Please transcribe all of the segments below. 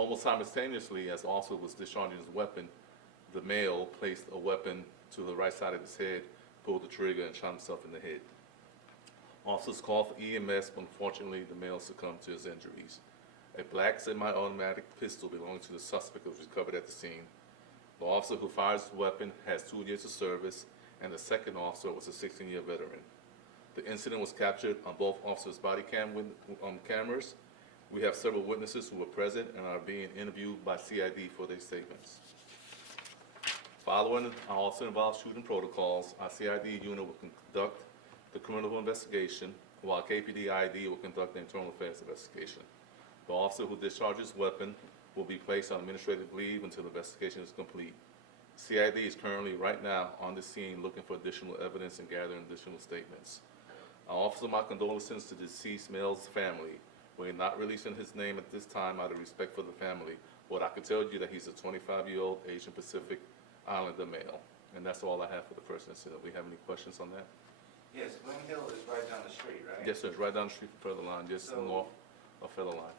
Almost simultaneously, as the officer was discharging his weapon, the male placed a weapon to the right side of his head, pulled the trigger, and shot himself in the head. Officers called for EMS, but unfortunately, the male succumbed to his injuries. A black semi-automatic pistol belonging to the suspect was recovered at the scene. The officer who fired his weapon has 2 years of service, and the second officer was a 16-year veteran. The incident was captured on both officers' body cameras. We have several witnesses who were present and are being interviewed by CID for their statements. Following our officer-involved shooting protocols, our CID unit will conduct the criminal investigation, while KPD ID will conduct the internal affairs investigation. The officer who discharged his weapon will be placed on administrative leave until the investigation is complete. CID is currently, right now, on the scene looking for additional evidence and gathering additional statements. I offer my condolences to the deceased male's family. We're not releasing his name at this time out of respect for the family, but I can tell you that he's a 25-year-old Asian Pacific Islander male. And that's all I have for the first incident. We have any questions on that? Yes, Glynhill is right down the street, right? Yes, sir. It's right down the street from Feather Line, just north of Feather Line.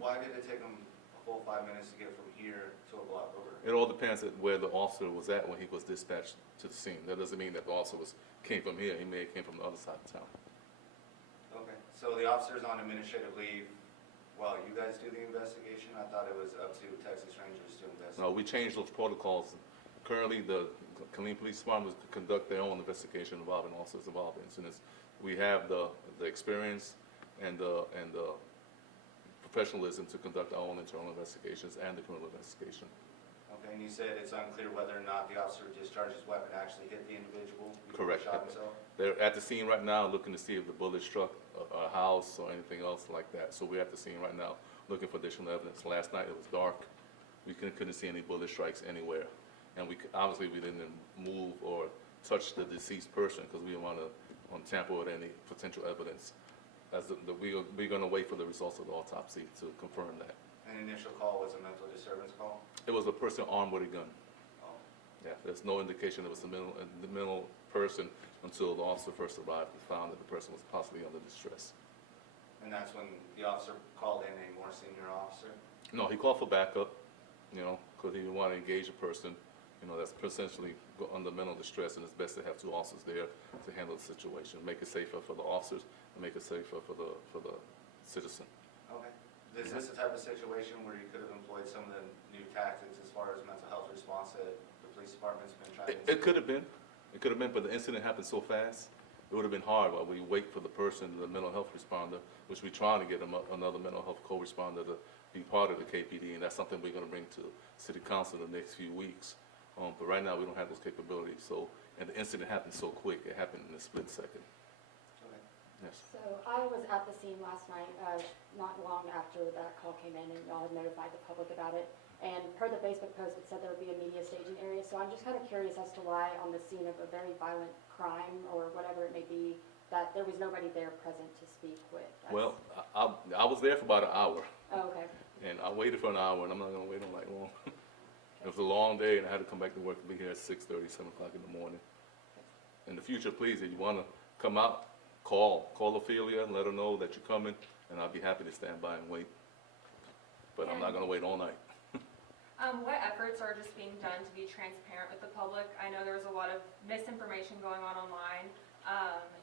Why did it take him a full 5 minutes to get from here to a block over? It all depends on where the officer was at when he was dispatched to the scene. That doesn't mean that the officer came from here. He may have came from the other side of town. Okay, so the officer's on administrative leave while you guys do the investigation? I thought it was up to Texas Rangers to investigate. No, we changed those protocols. Currently, the Killeen Police Department conduct their own investigation involving officers involved in incidents. We have the experience and the professionalism to conduct our own internal investigations and the criminal investigation. Okay, and you said it's unclear whether or not the officer who discharged his weapon actually hit the individual before Correct. he shot himself? They're at the scene right now looking to see if the bullet struck a house or anything else like that. So we're at the scene right now looking for additional evidence. Last night it was dark. We couldn't see any bullet strikes anywhere. And obviously we didn't move or touch the deceased person because we didn't want to tamper with any potential evidence. We're going to wait for the results of the autopsy to confirm that. An initial call was a mental disturbance call? It was a person armed with a gun. Oh. Yeah, there's no indication it was the mental person until the officer first arrived and found that the person was possibly under distress. And that's when the officer called in a more senior officer? No, he called for backup, because he didn't want to engage a person, that's essentially under mental distress, and it's best to have 2 officers there to handle the situation, make it safer for the officers and make it safer for the citizen. Okay. Is this a type of situation where you could have employed some of the new tactics as far as mental health response that the police department's been trying to? It could have been. It could have been, but the incident happened so fast, it would have been hard while we wait for the person, the mental health responder, which we're trying to get another mental health co-responder to be part of the KPD, and that's something we're going to bring to City Council in the next few weeks. But right now, we don't have those capabilities. And the incident happened so quick, it happened in a split second. Okay. Yes. So I was at the scene last night, not long after that call came in, and y'all had notified the public about it. And per the Facebook post, it said there would be a media staging area. So I'm just kind of curious as to why on the scene of a very violent crime or whatever it may be, that there was nobody there present to speak with. Well, I was there for about an hour. Oh, okay. And I waited for an hour, and I'm not going to wait on like long. It was a long day, and I had to come back to work and be here at 6:30, 7 o'clock in the morning. In the future, please, if you want to come out, call Ophelia and let her know that you're coming, and I'll be happy to stand by and wait. But I'm not going to wait all night. What efforts are just being done to be transparent with the public? I know there was a lot of misinformation going on online,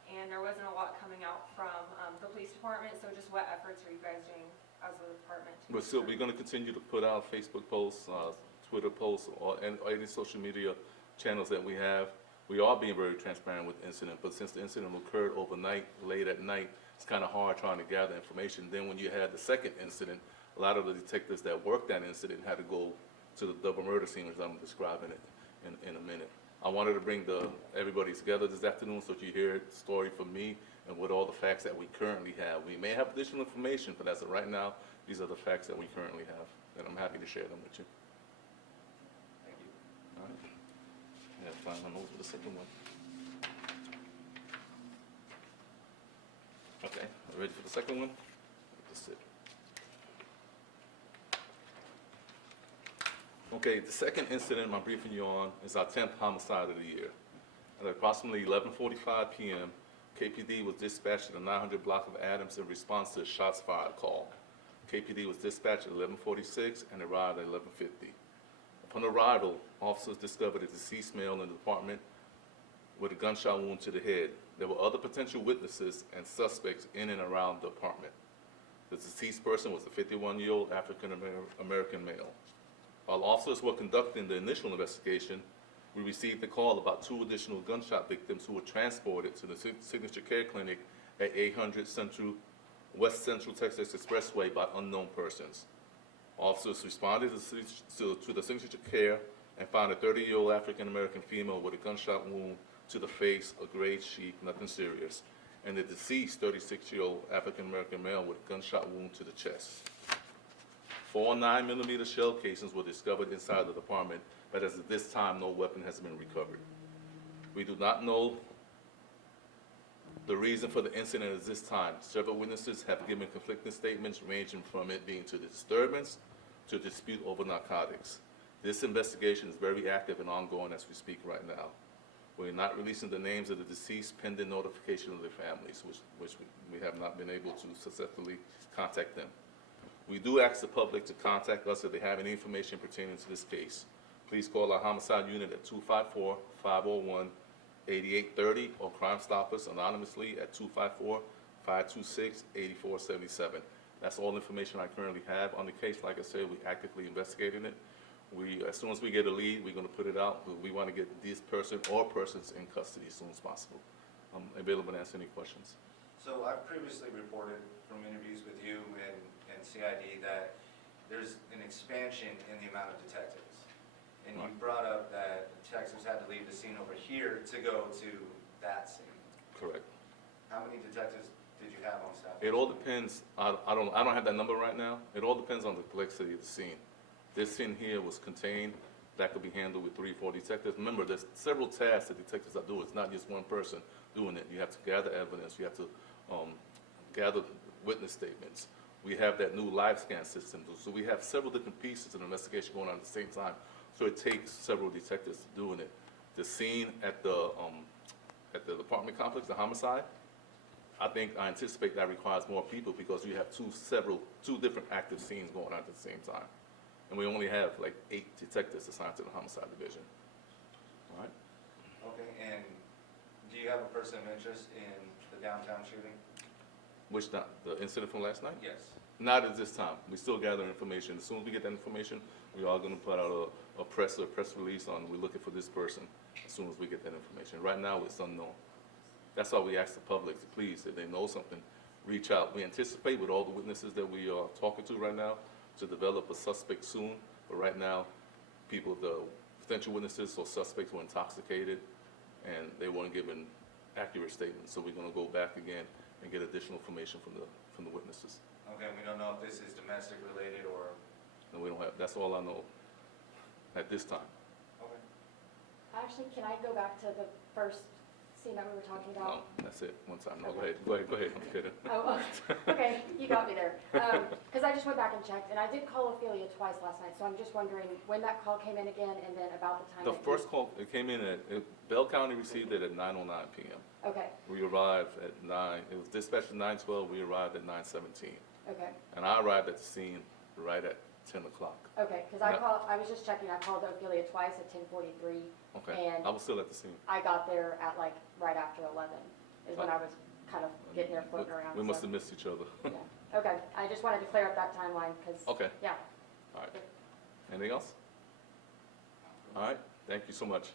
and there wasn't a lot coming out from the police department, so just what efforts are you guys doing as a department? We're going to continue to put out Facebook posts, Twitter posts, and any social media channels that we have. We are being very transparent with the incident, but since the incident occurred overnight, late at night, it's kind of hard trying to gather information. Then when you had the second incident, a lot of the detectives that worked that incident had to go to the double murder scene, as I'm describing it in a minute. I wanted to bring everybody together this afternoon so that you hear the story from me and with all the facts that we currently have. We may have additional information, but as of right now, these are the facts that we currently have, and I'm happy to share them with you. Thank you. All right. Yeah, find my notes for the second one. Okay, ready for the second one? That's it. Okay, the second incident I'm briefing you on is our 10th homicide of the year. At approximately 11:45 p.m., KPD was dispatched to the 900 block of Adams in response to a shots fired call. KPD was dispatched at 11:46 and arrived at 11:50. Upon arrival, officers discovered a deceased male in the apartment with a gunshot wound to the head. There were other potential witnesses and suspects in and around the apartment. The deceased person was a 51-year-old African-American male. While officers were conducting the initial investigation, we received a call about 2 additional gunshot victims who were transported to the Signature Care Clinic at 800 West Central Texas Expressway by unknown persons. Officers responded to the Signature Care and found a 30-year-old African-American female with a gunshot wound to the face, a grade sheath, nothing serious, and the deceased 36-year-old African-American male with a gunshot wound to the chest. 4 9mm shell casings were discovered inside the apartment, but as of this time, no weapon has been recovered. We do not know the reason for the incident at this time. Several witnesses have given conflicting statements ranging from it being to the disturbance to dispute over narcotics. This investigation is very active and ongoing as we speak right now. We're not releasing the names of the deceased pending notification of their families, which we have not been able to successfully contact them. We do ask the public to contact us if they have any information pertaining to this case. Please call our homicide unit at 254-501-8830 or Crime Stoppers anonymously at 254-526-8477. That's all information I currently have on the case. Like I said, we're actively investigating it. As soon as we get a lead, we're going to put it out. We want to get this person or persons in custody as soon as possible. I'm available to answer any questions. So I've previously reported from interviews with you and CID that there's an expansion in the amount of detectives. And you brought up that detectives had to leave the scene over here to go to that scene. Correct. How many detectives did you have on staff? It all depends. I don't have that number right now. It all depends on the complexity of the scene. This scene here was contained. That could be handled with 3 or 4 detectives. Remember, there's several tasks that detectives are doing. It's not just one person doing it. You have to gather evidence. You have to gather witness statements. We have that new live scan system. So we have several different pieces of the investigation going on at the same time. So it takes several detectives doing it. The scene at the apartment complex, the homicide, I anticipate that requires more people because you have two different active scenes going on at the same time. And we only have like 8 detectives assigned to the homicide division. All right? Okay, and do you have a person of interest in the downtown shooting? Which the incident from last night? Yes. Not at this time. We still gather information. As soon as we get that information, we are going to put out a press release on we're looking for this person as soon as we get that information. Right now, it's unknown. That's why we ask the public to please, if they know something, reach out. We anticipate with all the witnesses that we are talking to right now to develop a suspect soon. But right now, the potential witnesses or suspects were intoxicated and they weren't given accurate statements. So we're going to go back again and get additional information from the witnesses. Okay, we don't know if this is domestic related or... And we don't have, that's all I know at this time. Okay. Actually, can I go back to the first scene that we were talking No, about? that's it, one time. No, Okay. go ahead, I'm kidding. Oh, okay, you got me there. Because I just went back and checked, and I did call Ophelia twice last night, so I'm just wondering when that call came in again, and then about the time. The that you- first call, it came in Bell County received it at 9:09 p.m. Okay, We arrived at 9, it was dispatched at 9:12, we arrived at 9:17. okay, And I arrived at the scene right at 10 o'clock. okay, because Yeah. I was just checking, I called Ophelia twice at 10:43, Okay, And- I was still at the scene. I got there at like right after 11, is when I was kind of getting there floating around. We must so, have missed each other. yeah. Okay, I just wanted to clear up that timeline, because, Okay, yeah. all right. Anything else? All right, thank you so much.